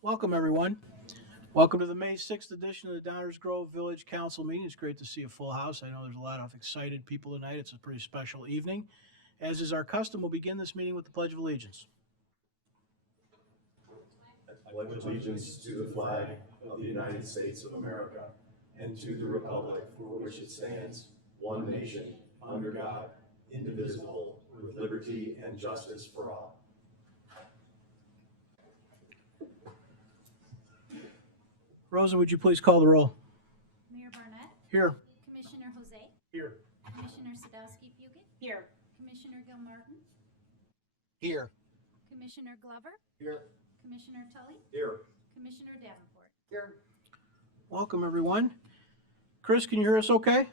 Welcome, everyone. Welcome to the May 6th edition of the Downers Grove Village Council meeting. It's great to see a full house. I know there's a lot of excited people tonight. It's a pretty special evening. As is our custom, we'll begin this meeting with the Pledge of Allegiance. I pledge allegiance to the flag of the United States of America and to the republic for which it stands, one nation, under God, indivisible, with liberty and justice for all. Rosa, would you please call the roll? Mayor Barnett, Here. Commissioner Jose, Here. Commissioner Sadowski-Fugit, Here. Commissioner Gilmartin, Here. Commissioner Glover, Here. Commissioner Tully, Here. Commissioner Davenport. Here. Welcome, everyone. Chris, can you hear us okay?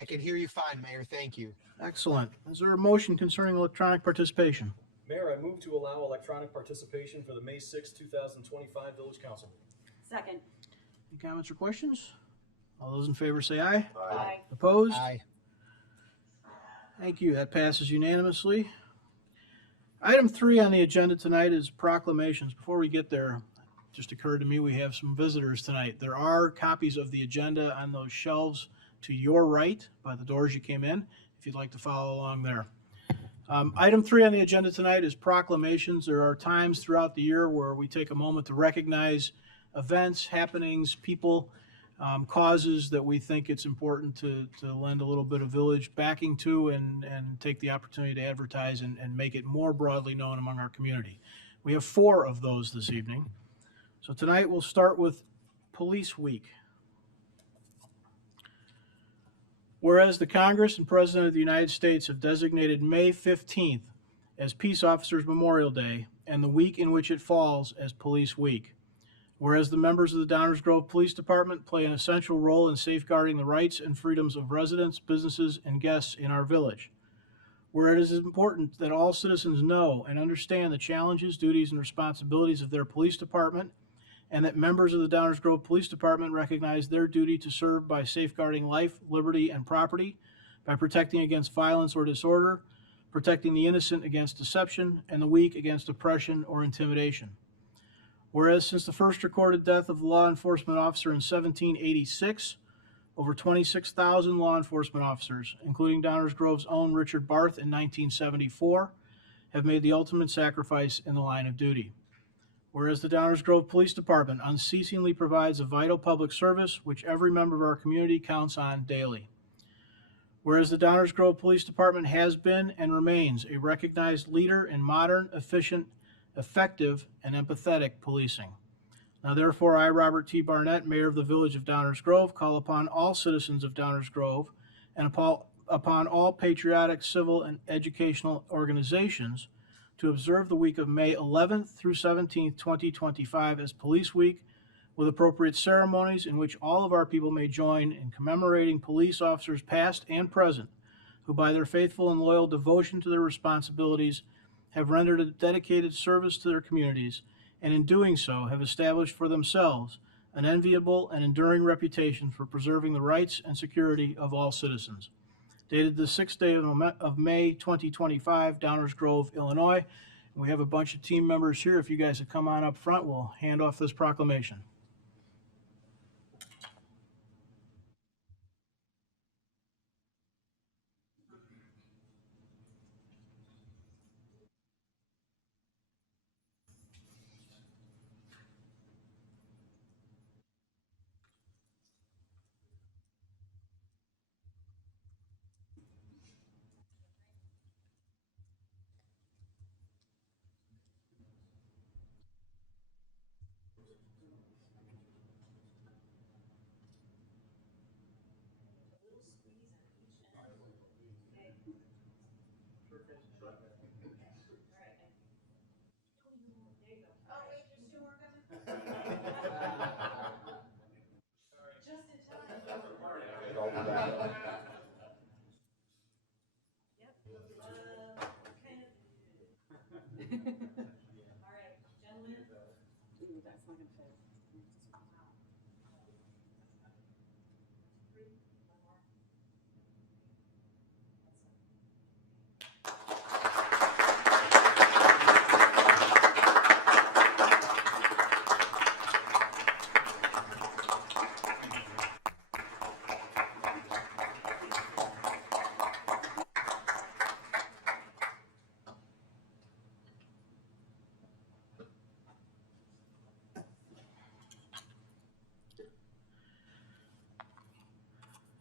I can hear you fine, Mayor. Thank you. Excellent. Is there a motion concerning electronic participation? Mayor, I move to allow electronic participation for the May 6, 2025 Village Council. Second. Any comments or questions? All those in favor say aye. Aye. Opposed? Aye. Thank you. That passes unanimously. Item 3 on the agenda tonight is proclamations. Before we get there, it just occurred to me we have some visitors tonight. There are copies of the agenda on those shelves to your right by the doors you came in, if you'd like to follow along there. Item 3 on the agenda tonight is proclamations. There are times throughout the year where we take a moment to recognize events, happenings, people, causes that we think it's important to lend a little bit of village backing to and take the opportunity to advertise and make it more broadly known among our community. We have 4 of those this evening. So tonight we'll start with Police Week. Whereas the Congress and President of the United States have designated May 15th as Peace Officers Memorial Day and the week in which it falls as Police Week. Whereas the members of the Downers Grove Police Department play an essential role in safeguarding the rights and freedoms of residents, businesses, and guests in our village. Where it is important that all citizens know and understand the challenges, duties, and responsibilities of their police department, and that members of the Downers Grove Police Department recognize their duty to serve by safeguarding life, liberty, and property, by protecting against violence or disorder, protecting the innocent against deception, and the weak against oppression or intimidation. Whereas since the first recorded death of a law enforcement officer in 1786, over 26,000 law enforcement officers, including Downers Grove's own Richard Barth in 1974, have made the ultimate sacrifice in the line of duty. Whereas the Downers Grove Police Department unceasingly provides a vital public service which every member of our community counts on daily. Whereas the Downers Grove Police Department has been and remains a recognized leader in modern, efficient, effective, and empathetic policing. Now therefore, I, Robert T. Barnett, Mayor of the Village of Downers Grove, call upon all citizens of Downers Grove and upon all patriotic, civil, and educational organizations to observe the week of May 11th through 17th, 2025 as Police Week, with appropriate ceremonies in which all of our people may join in commemorating police officers past and present, who by their faithful and loyal devotion to their responsibilities have rendered a dedicated service to their communities, and in doing so have established for themselves an enviable and enduring reputation for preserving the rights and security of all citizens. Dated the 6th day of May 2025, Downers Grove, Illinois. We have a bunch of team members here. If you guys would come on up front, we'll hand off this proclamation.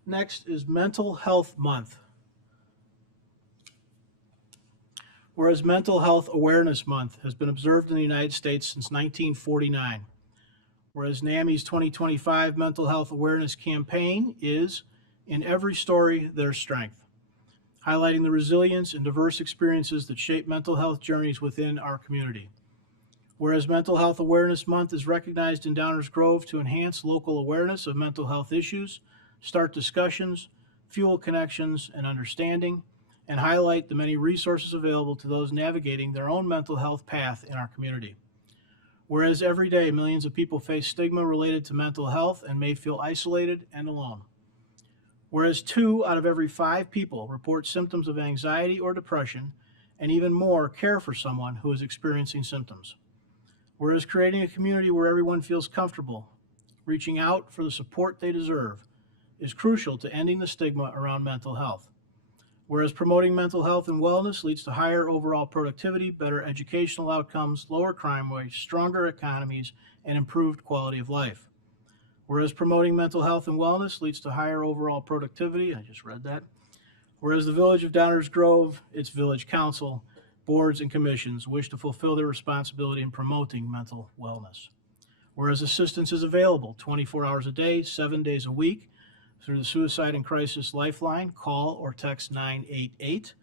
Next is Mental Health Month. Whereas Mental Health Awareness Month has been observed in the United States since 1949. Whereas NAMI's 2025 Mental Health Awareness Campaign is In Every Story, There's Strength, highlighting the resilience and diverse experiences that shape mental health journeys within our community. Whereas Mental Health Awareness Month is recognized in Downers Grove to enhance local awareness of mental health issues, start discussions, fuel connections and understanding, and highlight the many resources available to those navigating their own mental health path in our community. Whereas every day millions of people face stigma related to mental health and may feel isolated and alone. Whereas 2 out of every 5 people report symptoms of anxiety or depression, and even more care for someone who is experiencing symptoms. Whereas creating a community where everyone feels comfortable, reaching out for the support they deserve, is crucial to ending the stigma around mental health. Whereas promoting mental health and wellness leads to higher overall productivity, better educational outcomes, lower crime rates, stronger economies, and improved quality of life. Whereas promoting mental health and wellness leads to higher overall productivity, I just read that. Whereas the Village of Downers Grove, its village council, boards, and commissions wish to fulfill their responsibility in promoting mental wellness. Whereas assistance is available 24 hours a day, 7 days a week, through the Suicide and Crisis Lifeline, call or text 988,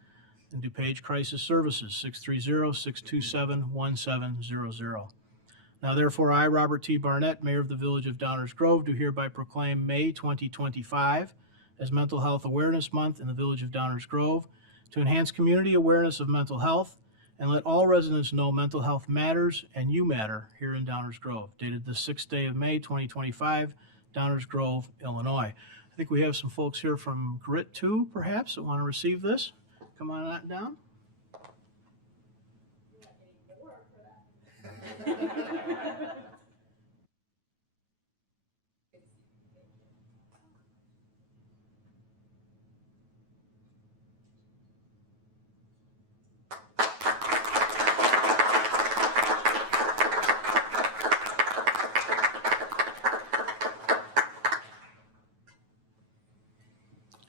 and DuPage Crisis Services, 630-627-1700. Now therefore I, Robert T. Barnett, Mayor of the Village of Downers Grove, do hereby proclaim May 2025 as Mental Health Awareness Month in the Village of Downers Grove to enhance community awareness of mental health and let all residents know mental health matters and you matter here in Downers Grove. Dated the 6th day of May 2025, Downers Grove, Illinois. I think we have some folks here from Grit 2, perhaps, that want to receive this. Come on down.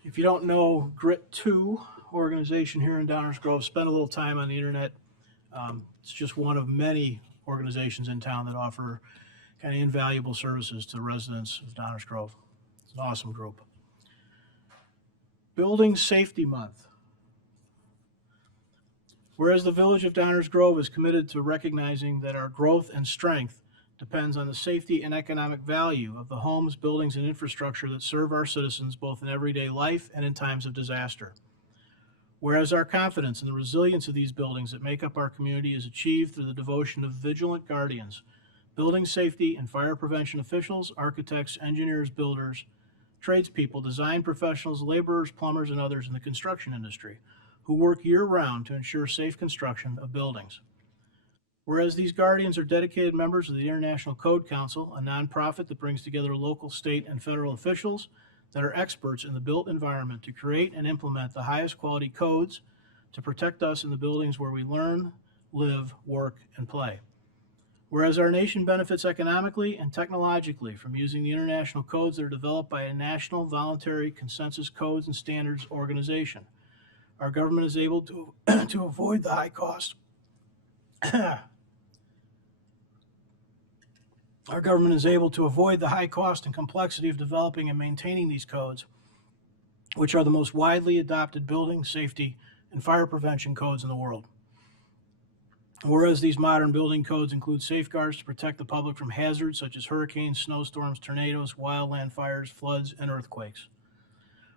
If you don't know Grit 2 organization here in Downers Grove, spend a little time on the internet. It's just one of many organizations in town that offer kind of invaluable services to the residents of Downers Grove. It's an awesome group. Building Safety Month. Whereas the Village of Downers Grove is committed to recognizing that our growth and strength depends on the safety and economic value of the homes, buildings, and infrastructure that serve our citizens both in everyday life and in times of disaster. Whereas our confidence in the resilience of these buildings that make up our community is achieved through the devotion of vigilant guardians, building safety and fire prevention officials, architects, engineers, builders, tradespeople, design professionals, laborers, plumbers, and others in the construction industry who work year-round to ensure safe construction of buildings. Whereas these guardians are dedicated members of the International Code Council, a nonprofit that brings together local, state, and federal officials that are experts in the built environment to create and implement the highest quality codes to protect us in the buildings where we learn, live, work, and play. Whereas our nation benefits economically and technologically from using the international codes that are developed by a national voluntary consensus codes and standards organization, our government is able to, to avoid the high cost Our government is able to avoid the high cost and complexity of developing and maintaining these codes, which are the most widely adopted building, safety, and fire prevention codes in the world. Whereas these modern building codes include safeguards to protect the public from hazards such as hurricanes, snowstorms, tornadoes, wildland fires, floods, and earthquakes.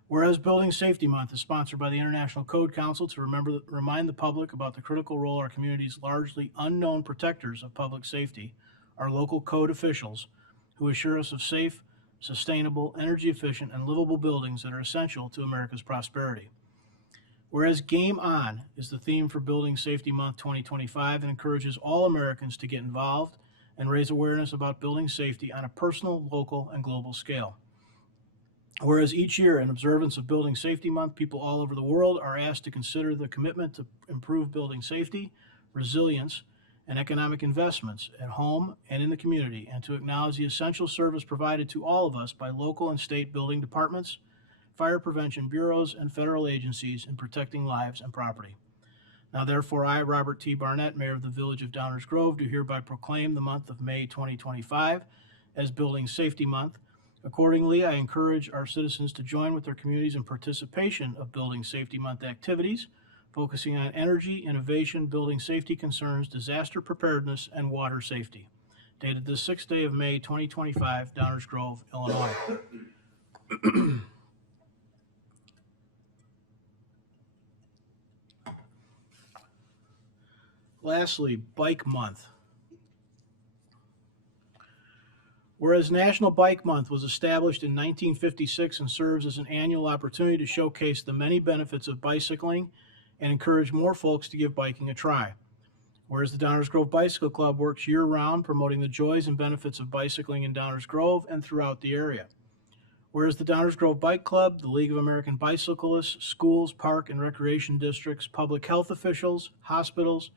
Whereas Building Safety Month is sponsored by the International Code Council to remind the public about the critical role our community's largely unknown protectors of public safety, our local code officials, who assure us of safe, sustainable, energy-efficient, and livable buildings that are essential to America's prosperity. Whereas Game On is the theme for Building Safety Month 2025 and encourages all Americans to get involved and raise awareness about building safety on a personal, local, and global scale. Whereas each year in observance of Building Safety Month, people all over the world are asked to consider the commitment to improve building safety, resilience, and economic investments at home and in the community, and to acknowledge the essential service provided to all of us by local and state building departments, fire prevention bureaus, and federal agencies in protecting lives and property. Now therefore, I, Robert T. Barnett, Mayor of the Village of Downers Grove, do hereby proclaim the month of May 2025 as Building Safety Month. Accordingly, I encourage our citizens to join with their communities in participation of Building Safety Month activities, focusing on energy, innovation, building safety concerns, disaster preparedness, and water safety. Dated the 6th day of May 2025, Downers Grove, Illinois. Lastly, Bike Month. Whereas National Bike Month was established in 1956 and serves as an annual opportunity to showcase the many benefits of bicycling and encourage more folks to give biking a try. Whereas the Downers Grove Bicycle Club works year-round promoting the joys and benefits of bicycling in Downers Grove and throughout the area. Whereas the Downers Grove Bike Club, the League of American Bicyclists, schools, park and recreation districts, public health officials, hospitals,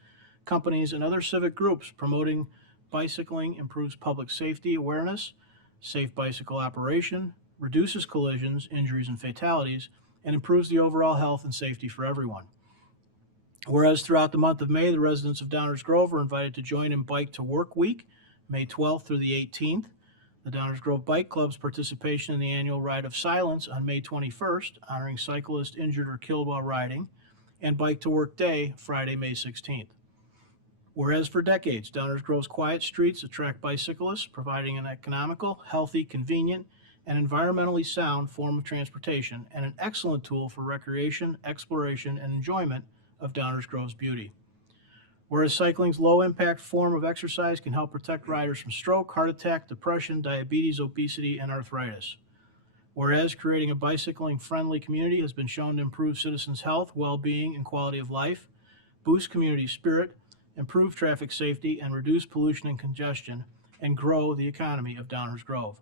companies, and other civic groups promoting bicycling improves public safety awareness, safe bicycle operation, reduces collisions, injuries, and fatalities, and improves the overall health and safety for everyone. Whereas throughout the month of May, the residents of Downers Grove are invited to join in Bike to Work Week, May 12th through the 18th. The Downers Grove Bike Club's participation in the annual Ride of Silence on May 21st, honoring cyclists injured or killed while riding, and Bike to Work Day, Friday, May 16th. Whereas for decades, Downers Grove's quiet streets attract bicyclists, providing an economical, healthy, convenient, and environmentally sound form of transportation and an excellent tool for recreation, exploration, and enjoyment of Downers Grove's beauty. Whereas cycling's low-impact form of exercise can help protect riders from stroke, heart attack, depression, diabetes, obesity, and arthritis. Whereas creating a bicycling-friendly community has been shown to improve citizens' health, well-being, and quality of life, boost community spirit, improve traffic safety, and reduce pollution and congestion, and grow the economy of Downers Grove.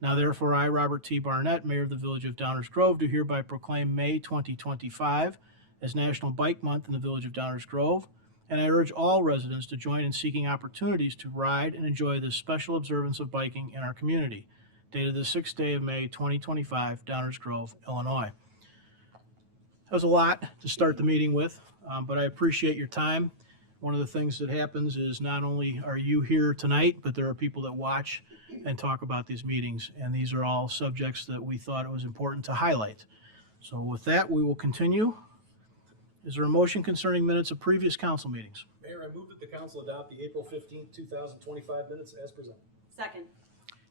Now therefore, I, Robert T. Barnett, Mayor of the Village of Downers Grove, do hereby proclaim May 2025 as National Bike Month in the Village of Downers Grove, and I urge all residents to join in seeking opportunities to ride and enjoy this special observance of biking in our community. Dated the 6th day of May 2025, Downers Grove, Illinois. That was a lot to start the meeting with, but I appreciate your time. One of the things that happens is not only are you here tonight, but there are people that watch and talk about these meetings, and these are all subjects that we thought it was important to highlight. So with that, we will continue. Is there a motion concerning minutes of previous council meetings? Mayor, I move that the council adopt the April 15th, 2025 minutes as presented. Second.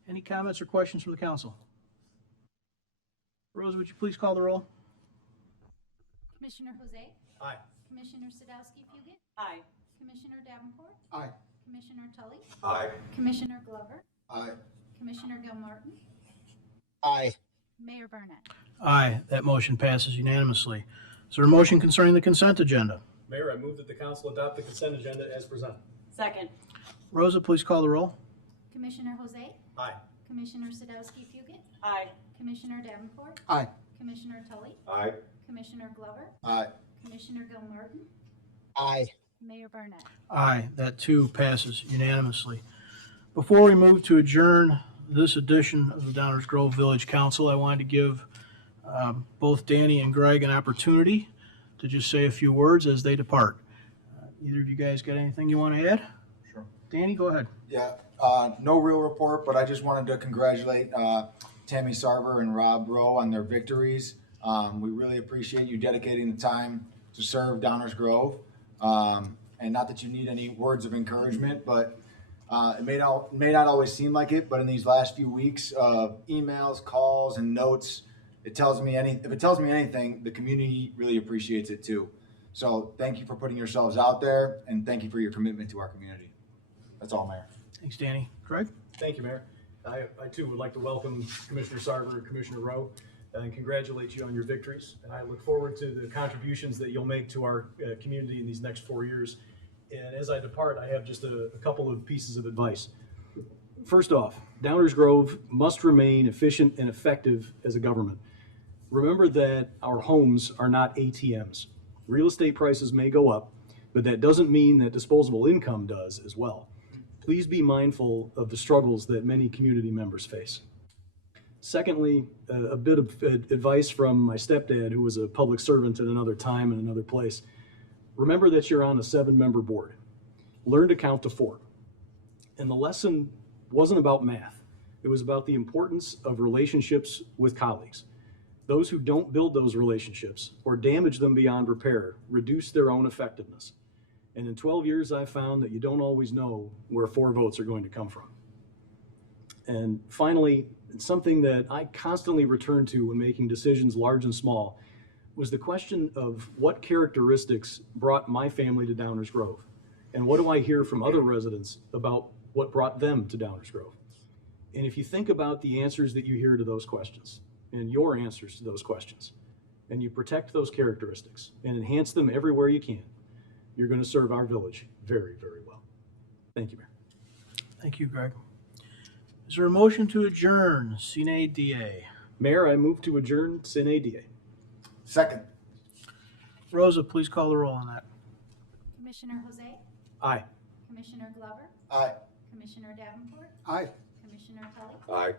Any comments or questions from the council? Rose, would you please call the roll? Commissioner Jose? Aye. Commissioner Sadowski-Fugit? Aye. Commissioner Davenport? Aye. Commissioner Tully? Aye. Commissioner Glover? Aye. Commissioner Gilmartin? Aye. Mayor Barnett? Aye, that motion passes unanimously. Is there a motion concerning the consent agenda? Mayor, I move that the council adopt the consent agenda as presented. Second. Rosa, please call the roll. Commissioner Jose? Aye. Commissioner Sadowski-Fugit? Aye. Commissioner Davenport? Aye. Commissioner Tully? Aye. Commissioner Glover? Aye. Commissioner Gilmartin? Aye. Mayor Barnett? Aye, that too passes unanimously. Before we move to adjourn this edition of the Downers Grove Village Council, I wanted to give both Danny and Greg an opportunity to just say a few words as they depart. Either of you guys got anything you want to add? Sure. Danny, go ahead. Yeah, no real report, but I just wanted to congratulate Tammy Sarver and Rob Rowe on their victories. We really appreciate you dedicating the time to serve Downers Grove. And not that you need any words of encouragement, but it may not always seem like it, but in these last few weeks of emails, calls, and notes, if it tells me anything, the community really appreciates it too. So thank you for putting yourselves out there, and thank you for your commitment to our community. That's all, Mayor. Thanks, Danny. Greg? Thank you, Mayor. I too would like to welcome Commissioner Sarver and Commissioner Rowe and congratulate you on your victories. And I look forward to the contributions that you'll make to our community in these next 4 years. And as I depart, I have just a couple of pieces of advice. First off, Downers Grove must remain efficient and effective as a government. Remember that our homes are not ATMs. Real estate prices may go up, but that doesn't mean that disposable income does as well. Please be mindful of the struggles that many community members face. Secondly, a bit of advice from my stepdad, who was a public servant at another time and another place. Remember that you're on a 7-member board. Learn to count to 4. And the lesson wasn't about math. It was about the importance of relationships with colleagues. Those who don't build those relationships or damage them beyond repair reduce their own effectiveness. And in 12 years, I've found that you don't always know where 4 votes are going to come from. And finally, something that I constantly return to when making decisions large and small was the question of what characteristics brought my family to Downers Grove, and what do I hear from other residents about what brought them to Downers Grove. And if you think about the answers that you hear to those questions, and your answers to those questions, and you protect those characteristics and enhance them everywhere you can, you're going to serve our village very, very well. Thank you, Mayor. Thank you, Greg. Is there a motion to adjourn sine die? Mayor, I move to adjourn sine die. Second. Rosa, please call the roll on that. Commissioner Jose, Aye. Commissioner Glover, Aye. Commissioner Davenport, Aye. Commissioner Tully, Aye.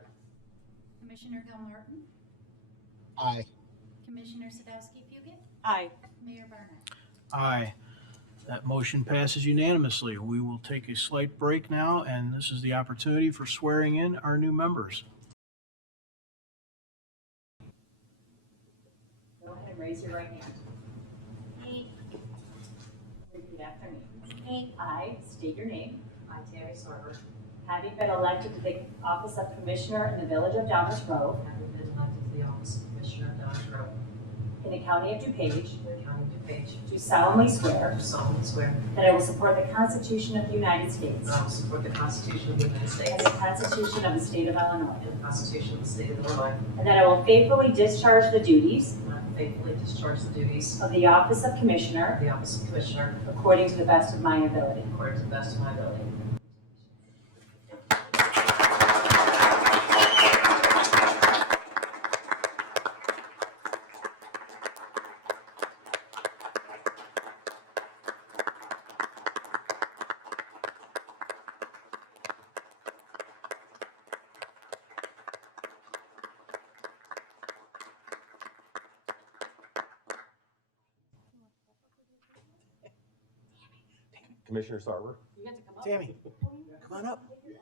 Commissioner Gilmartin, Aye. Commissioner Sadowski Fugit, Aye. Mayor Barnett. Aye. That motion passes unanimously. We will take a slight break now, and this is the opportunity for swearing in our new members. Go ahead and raise your right hand. Repeat after me. I state your name. I, Tammy Sarver, Having been elected to the office of Commissioner in the Village of Downers Grove having been elected to the office of Commissioner of Downers Grove in the County of DuPage, in the County of DuPage, do solemnly swear do solemnly swear that I will support the Constitution of the United States that I will support the Constitution of the United and States the Constitution of the State of Illinois, and the Constitution of the State of Illinois, and that I will faithfully discharge the duties and I will faithfully discharge the duties of the office of of Commissioner the office of Commissioner according to the best of my ability. according to the best of my ability. Commissioner Sarver. You get to come up. Tammy, come on up. You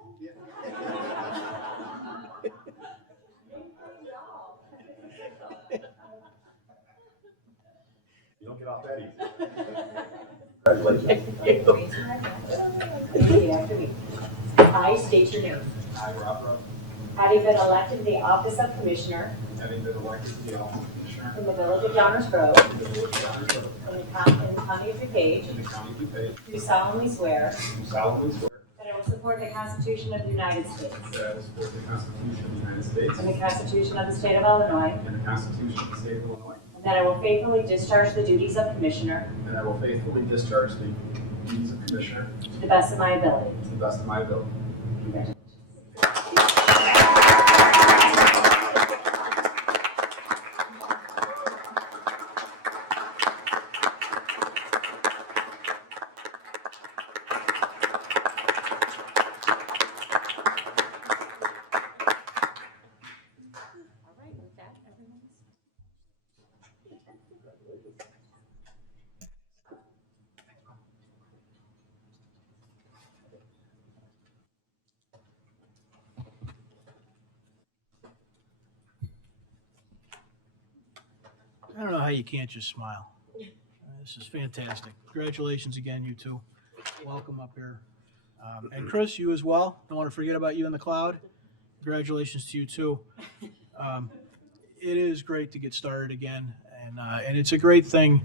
don't get off that easy. Congratulations. Raise your right hand. Repeat after me. I state your name. I, Rob Rowe, Having been elected to the office of Commissioner having been elected to the office of Commissioner in the Village of Downers Grove in the Village of Downers Grove in the County of DuPage, in the County of DuPage, do solemnly swear do solemnly swear that I will support the Constitution of the United States that I will support the Constitution of the United States and the Constitution of the State of Illinois, and the Constitution of the State of Illinois, and that I will faithfully discharge the duties of Commissioner and I will faithfully discharge the duties of Commissioner to the best of my ability. to the best of my ability. Congratulations. All right, with that, everyone's. I don't know how you can't just smile. This is fantastic. Congratulations again, you two. Welcome up here. And Chris, you as well. Don't want to forget about you in the cloud. Congratulations to you too. It is great to get started again, and it's a great thing.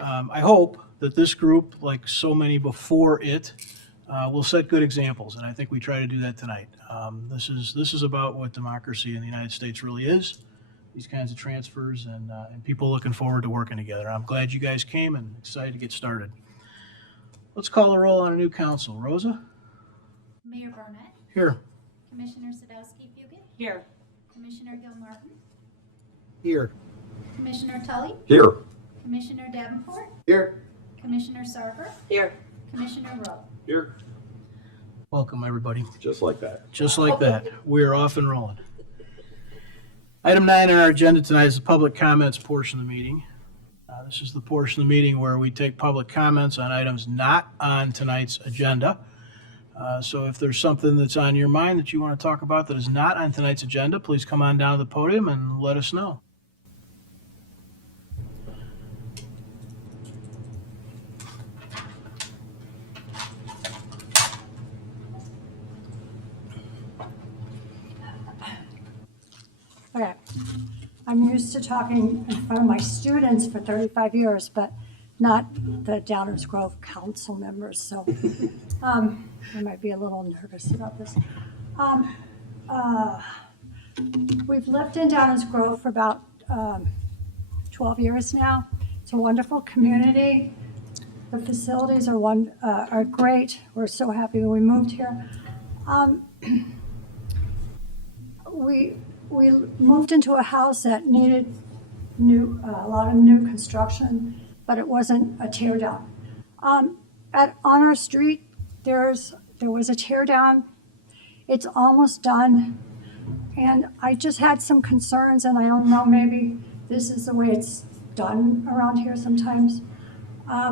I hope that this group, like so many before it, will set good examples, and I think we try to do that tonight. This is about what democracy in the United States really is. These kinds of transfers and people looking forward to working together. I'm glad you guys came and excited to get started. Let's call the roll on a new council. Rosa? Mayor Barnett, Here. Commissioner Sadowski Fugit, Here. Commissioner Gilmartin, Here. Commissioner Tully, Here. Commissioner Davenport, Here. Commissioner Sarver, Here. Commissioner Rowe. Here. Welcome, everybody. Just like that. Just like that. We are off and rolling. Item 9 on our agenda tonight is the public comments portion of the meeting. This is the portion of the meeting where we take public comments on items not on tonight's agenda. So if there's something that's on your mind that you want to talk about that is not on tonight's agenda, please come on down to the podium and let us know. Okay. I'm used to talking in front of my students for 35 years, but not the Downers Grove council members, so I might be a little nervous about this. We've lived in Downers Grove for about 12 years now. It's a wonderful community. The facilities are great. We're so happy when we moved here. We moved into a house that needed a lot of new construction, but it wasn't a tear down. On our street, there was a tear down. It's almost done, and I just had some concerns, and I don't know, maybe this is the way it's done around here sometimes.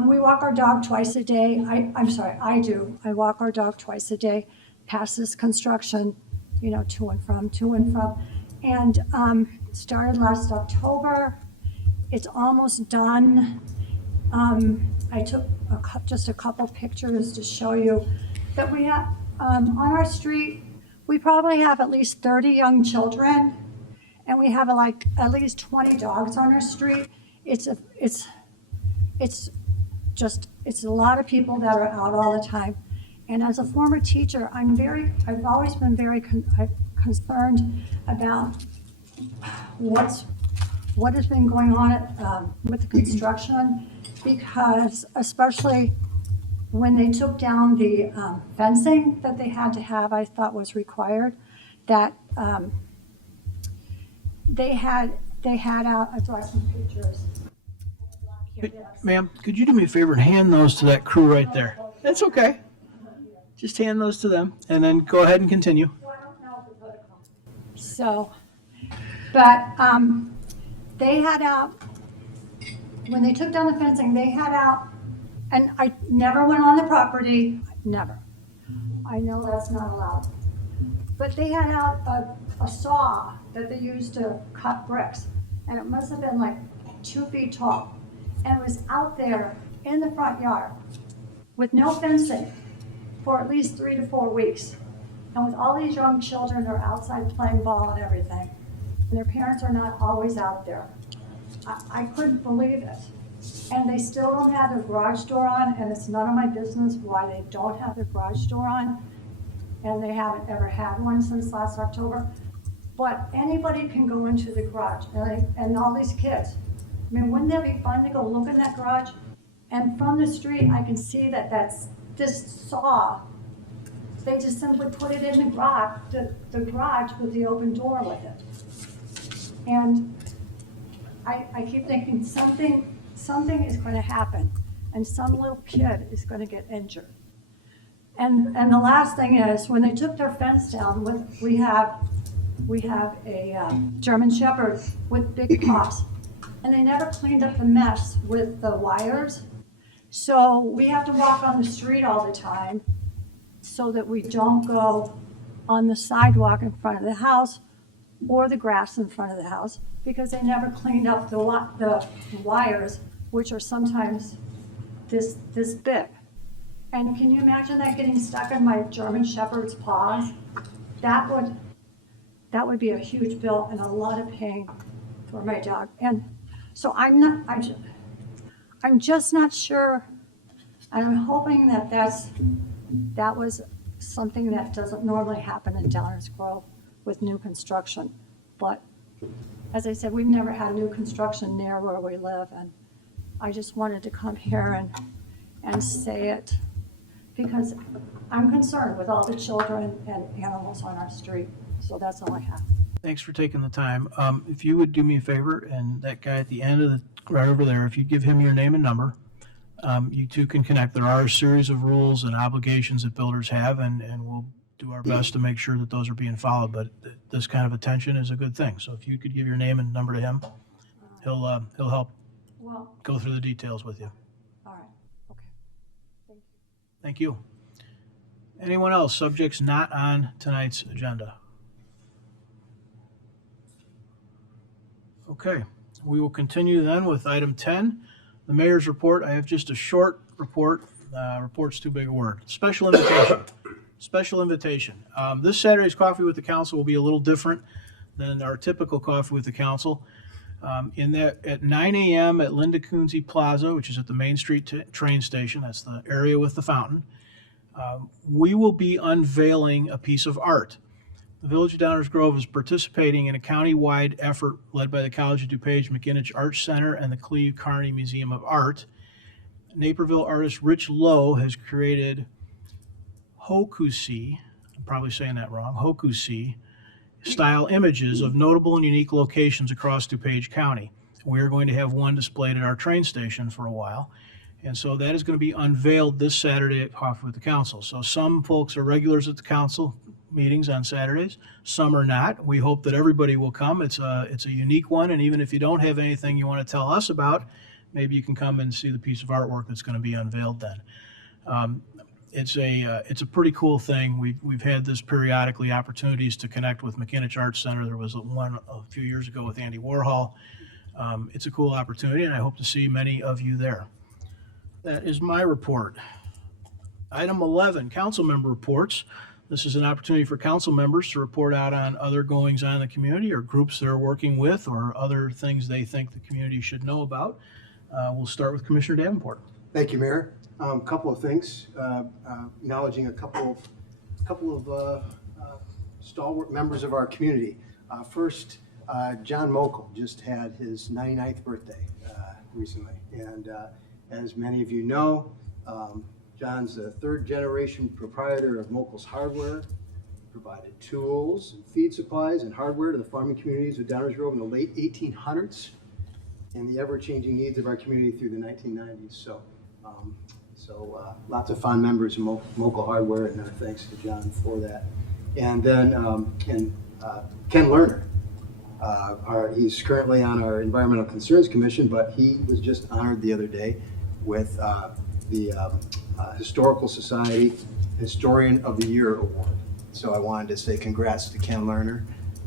We walk our dog twice a day. I do. I walk our dog twice a day past this construction, to and from. And started last October. It's almost done. I took just a couple pictures to show you that we have, on our street, we probably have at least 30 young children, and we have at least 20 dogs on our street. It's a lot of people that are out all the time. And as a former teacher, I've always been very concerned about what has been going on with the construction, because especially when they took down the fencing that they had to have, I thought was required, that they had out, I brought some pictures. Ma'am, could you do me a favor and hand those to that crew right there? That's okay. Just hand those to them, and then go ahead and continue. So, but they had out, when they took down the fencing, they had out, and I never went on the property, never. I know that's not allowed. But they had out a saw that they used to cut bricks, and it must have been like 2 feet tall, and it was out there in the front yard with no fencing for at least 3 to 4 weeks. And with all these young children, they're outside playing ball and everything, and their parents are not always out there. I couldn't believe it. And they still don't have their garage door on, and it's none of my business why they don't have their garage door on. And they haven't ever had one since last October. But anybody can go into the garage, and all these kids. I mean, wouldn't that be fun to go look in that garage? And from the street, I can see that this saw, they just simply put it in the garage with the open door with it. And I keep thinking something is going to happen, and some little kid is going to get injured. And the last thing is, when they took their fence down, we have a German Shepherd with big paws, and they never cleaned up the mess with the wires. So we have to walk on the street all the time so that we don't go on the sidewalk in front of the house or the grass in front of the house, because they never cleaned up the wires, which are sometimes this big. And can you imagine that getting stuck in my German Shepherd's paws? That would be a huge bill and a lot of pain for my dog. And so I'm just not sure. I'm hoping that was something that doesn't normally happen in Downers Grove with new construction. But as I said, we've never had new construction near where we live, and I just wanted to come here and say it, because I'm concerned with all the children and animals on our street. So that's all I have. Thanks for taking the time. If you would do me a favor, and that guy at the end of right over there, if you give him your name and number, you two can connect. There are a series of rules and obligations that builders have, and we'll do our best to make sure that those are being followed. But this kind of attention is a good thing. So if you could give your name and number to him, he'll help Well, go through the details with you. all right, okay. Thank you. Anyone else? Subjects not on tonight's agenda? Okay, we will continue then with item 10, the mayor's report. I have just a short report. Report's too big a word. Special invitation. Special invitation. This Saturday's Coffee with the Council will be a little different than our typical Coffee with the Council. In that at 9 a.m. at Linda Coonsey Plaza, which is at the Main Street train station, that's the area with the fountain, we will be unveiling a piece of art. The Village of Downers Grove is participating in a county-wide effort led by the College of DuPage McGinich Arts Center and the Cleve Carney Museum of Art. Naperville artist Rich Lowe has created hokusai, I'm probably saying that wrong, hokusai style images of notable and unique locations across DuPage County. We are going to have one displayed at our train station for a while. And so that is going to be unveiled this Saturday at Coffee with the Council. So some folks are regulars at the council meetings on Saturdays, some are not. We hope that everybody will come. It's a unique one, and even if you don't have anything you want to tell us about, maybe you can come and see the piece of artwork that's going to be unveiled then. It's a pretty cool thing. We've had this periodically, opportunities to connect with McGinich Arts Center. There was one a few years ago with Andy Warhol. It's a cool opportunity, and I hope to see many of you there. That is my report. Item 11, council member reports. This is an opportunity for council members to report out on other goings on in the community or groups they're working with or other things they think the community should know about. We'll start with Commissioner Davenport. Thank you, Mayor. Couple of things, acknowledging a couple of stalwart members of our community. First, John Mokel just had his 99th birthday recently, and as many of you know, John's the third generation proprietor of Mokel's Hardware, provided tools and feed supplies and hardware to the farming communities of Downers Grove in the late 1800s and the ever-changing needs of our community through the 1990s. So lots of fond members of Mokel Hardware, and thanks to John for that. And then Ken Lerner. He's currently on our Environmental Concerns Commission, but he was just honored the other day with the Historical Society Historian of the Year Award. So I wanted to say congrats to Ken Lerner,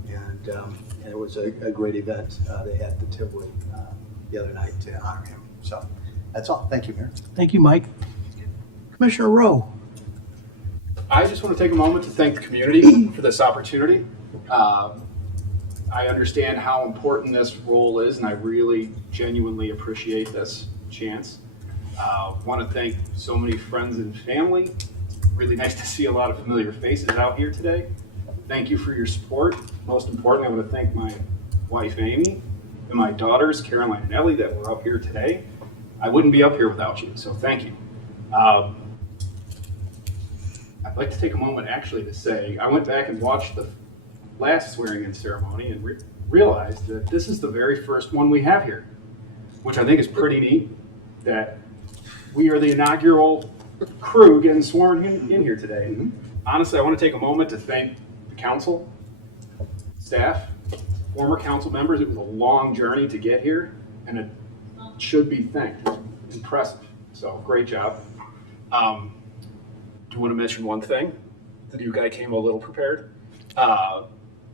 and it was a great event they had at the Tivoli the other night to honor him. So that's all. Thank you, Mayor. Thank you, Mike. Commissioner Rowe. I just want to take a moment to thank the community for this opportunity. I understand how important this role is, and I really genuinely appreciate this chance. Want to thank so many friends and family. Really nice to see a lot of familiar faces out here today. Thank you for your support. Most importantly, I want to thank my wife, Amy, and my daughters, Caroline and Ellie, that were up here today. I wouldn't be up here without you, so thank you. I'd like to take a moment actually to say, I went back and watched the last swearing-in ceremony and realized that this is the very first one we have here, which I think is pretty neat, that we are the inaugural crew getting sworn in here today. And honestly, I want to take a moment to thank the council, staff, former council members. It was a long journey to get here, and it should be thanked. Impressive. So great job. Do want to mention one thing. The new guy came a little prepared.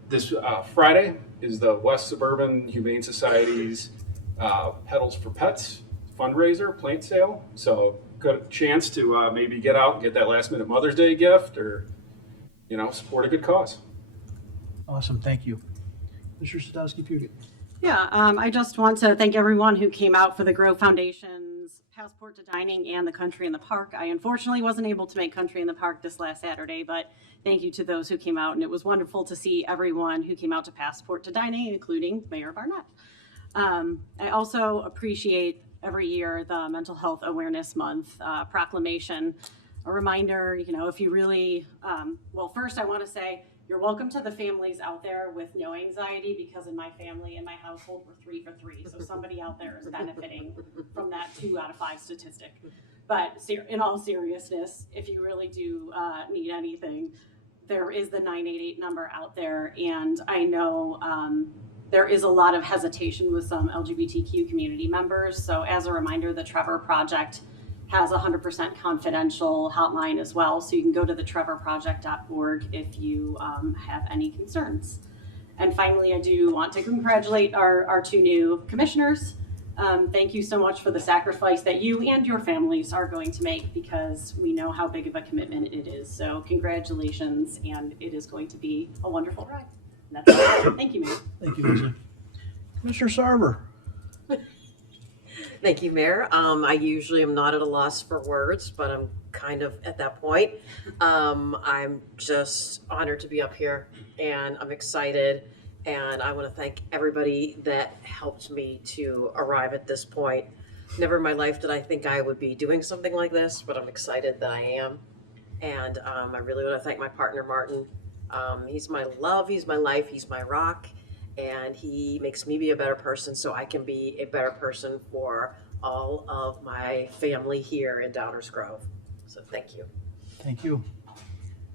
This Friday is the West Suburban Humane Society's Petals for Pets fundraiser, plant sale. So good chance to maybe get out and get that last minute Mother's Day gift, or support a good cause. Awesome, thank you. Mr. Sadowski-Puget. Yeah, I just want to thank everyone who came out for the Grove Foundation's Passport to Dining and the Country in the Park. I unfortunately wasn't able to make Country in the Park this last Saturday, but thank you to those who came out, and it was wonderful to see everyone who came out to Passport to Dining, including Mayor Barnett. I also appreciate every year the Mental Health Awareness Month proclamation, a reminder, if you really, first I want to say, you're welcome to the families out there with no anxiety, because in my family, in my household, we're 3 for 3. So somebody out there is benefiting from that 2 out of 5 statistic. But in all seriousness, if you really do need anything, there is the 988 number out there, and I know there is a lot of hesitation with some LGBTQ community members. So as a reminder, the Trevor Project has a 100% confidential hotline as well. So you can go to the trevorproject.org if you have any concerns. And finally, I do want to congratulate our two new commissioners. Thank you so much for the sacrifice that you and your families are going to make, because we know how big of a commitment it is. So congratulations, and it is going to be a wonderful ride. And that's it. Thank you, Mayor. Thank you, Lisa. Commissioner Sarver. Thank you, Mayor. I usually am not at a loss for words, but I'm kind of at that point. I'm just honored to be up here, and I'm excited. And I want to thank everybody that helped me to arrive at this point. Never in my life did I think I would be doing something like this, but I'm excited that I am. And I really want to thank my partner, Martin. He's my love, he's my life, he's my rock, and he makes me be a better person so I can be a better person for all of my family here in Downers Grove. So thank you. Thank you.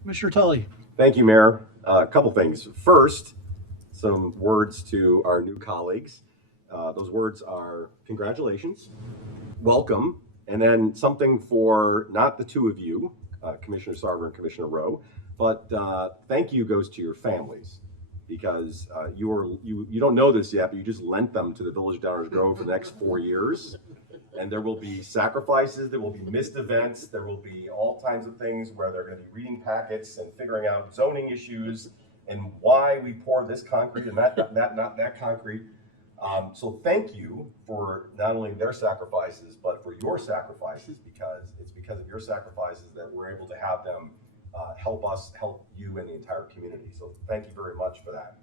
Commissioner Tully. Thank you, Mayor. A couple things. First, some words to our new colleagues. Those words are congratulations, welcome, and then something for not the two of you, Commissioner Sarver and Commissioner Rowe, but thank you goes to your families, because you don't know this yet, but you just lent them to the Village of Downers Grove for the next 4 years. And there will be sacrifices, there will be missed events, there will be all kinds of things where they're going to be reading packets and figuring out zoning issues and why we pour this concrete and not that concrete. So thank you for not only their sacrifices, but for your sacrifices, because it's because of your sacrifices that we're able to have them help us, help you and the entire community. So thank you very much for that.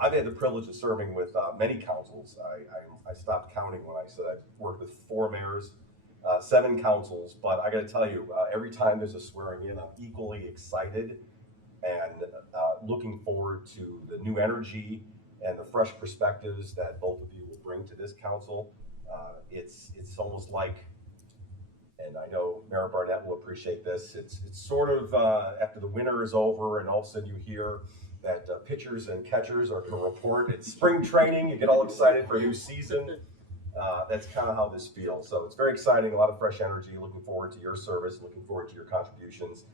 I've had the privilege of serving with many councils. I stopped counting when I said I've worked with 4 mayors, 7 councils, but I gotta tell you, every time there's a swearing in, I'm equally excited and looking forward to the new energy and the fresh perspectives that both of you will bring to this council. It's almost like, and I know Mayor Barnett will appreciate this, it's sort of after the winter is over and all of a sudden you hear that pitchers and catchers are to report. It's spring training, you get all excited for a new season. That's kind of how this feels. So it's very exciting, a lot of fresh energy, looking forward to your service, looking forward to your contributions.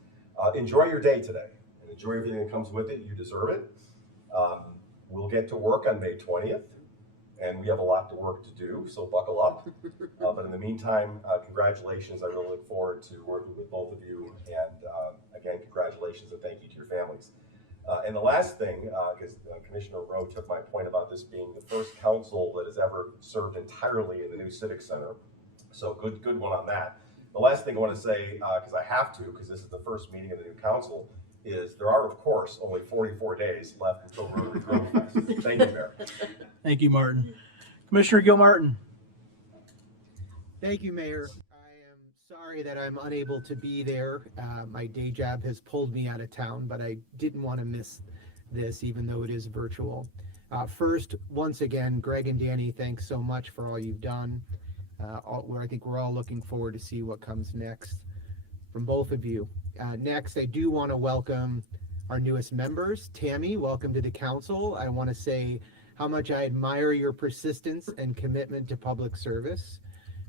Enjoy your day today and enjoy everything that comes with it. You deserve it. We'll get to work on May 20th, and we have a lot of work to do, so buckle up. But in the meantime, congratulations. I really look forward to working with both of you. And again, congratulations and thank you to your families. And the last thing, because Commissioner Rowe took my point about this being the first council that has ever served entirely in the new Civic Center. So good one on that. The last thing I want to say, because I have to, because this is the first meeting of the new council, is there are, of course, only 44 days left until Rotary Grove Fest. Thank you, Mayor. Thank you, Martin. Commissioner Gilmartin. Thank you, Mayor. I am sorry that I'm unable to be there. My day job has pulled me out of town, but I didn't want to miss this, even though it is virtual. First, once again, Greg and Danny, thanks so much for all you've done. I think we're all looking forward to see what comes next from both of you. Next, I do want to welcome our newest members. Tammy, welcome to the council. I want to say how much I admire your persistence and commitment to public service.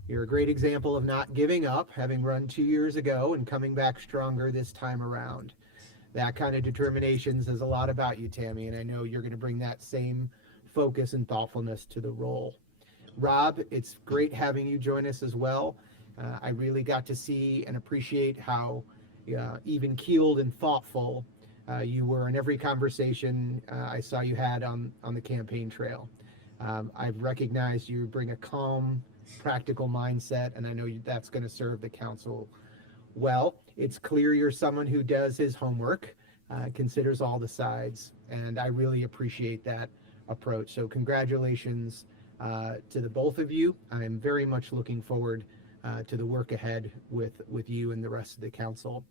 You're a great example of not giving up, having run 2 years ago and coming back stronger this time around. That kind of determination says a lot about you, Tammy, and I know you're going to bring that same focus and thoughtfulness to the role. Rob, it's great having you join us as well. I really got to see and appreciate how even keeled and thoughtful you were in every conversation I saw you had on the campaign trail. I've recognized you bring a calm, practical mindset, and I know that's going to serve the council well. It's clear you're someone who does his homework, considers all the sides, and I really appreciate that approach. So congratulations to the both of you. I'm very much looking forward to the work ahead with you and the rest of the council.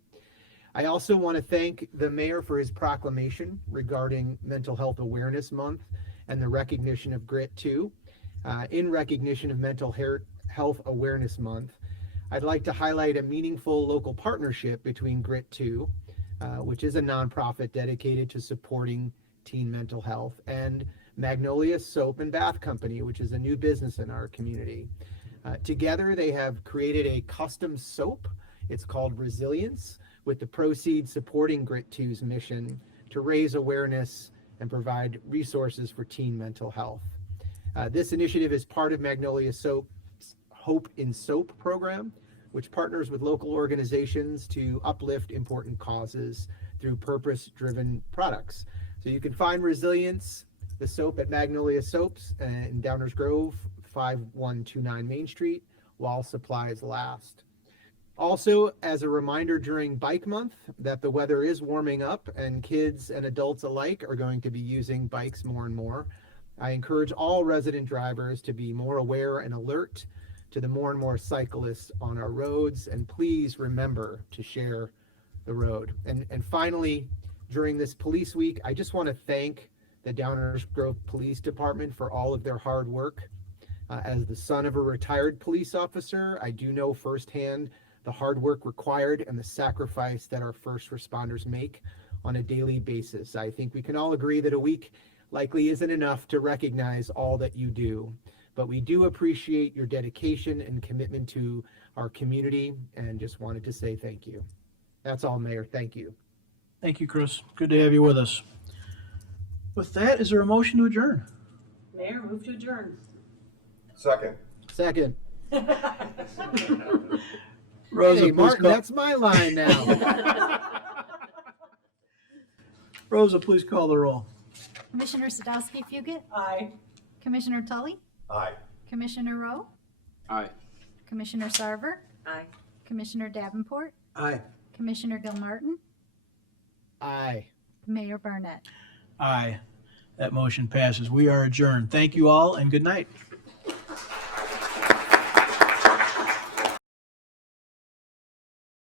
I also want to thank the mayor for his proclamation regarding Mental Health Awareness Month and the recognition of Grit 2. In recognition of Mental Health Awareness Month, I'd like to highlight a meaningful local partnership between Grit 2, which is a nonprofit dedicated to supporting teen mental health, and Magnolia Soap and Bath Company, which is a new business in our community. Together, they have created a custom soap. It's called Resilience, with the proceeds supporting Grit 2's mission to raise awareness and provide resources for teen mental health. This initiative is part of Magnolia Soap's Hope in Soap program, which partners with local organizations to uplift important causes through purpose-driven products. So you can find Resilience, the soap, at Magnolia Soaps in Downers Grove, 5129 Main Street, while supplies last. Also, as a reminder during Bike Month that the weather is warming up and kids and adults alike are going to be using bikes more and more, I encourage all resident drivers to be more aware and alert to the more and more cyclists on our roads, and please remember to share the road. And finally, during this police week, I just want to thank the Downers Grove Police Department for all of their hard work. As the son of a retired police officer, I do know firsthand the hard work required and the sacrifice that our first responders make on a daily basis. I think we can all agree that a week likely isn't enough to recognize all that you do, but we do appreciate your dedication and commitment to our community, and just wanted to say thank you. That's all, Mayor. Thank you. Thank you, Chris. Good to have you with us. With that, is there a motion to adjourn? Mayor, move to adjourn. Second. Second. Rosa, Hey, please Martin, call, that's my line now. Rosa, please call the roll. Commissioner Sadowski Fugit, Aye. Commissioner Tully, Aye. Commissioner Rowe, Aye. Commissioner Sarver, Aye. Commissioner Davenport, Aye. Commissioner Gilmartin, Aye. Mayor Barnett. Aye. That motion passes. We are adjourned. Thank you all and good night.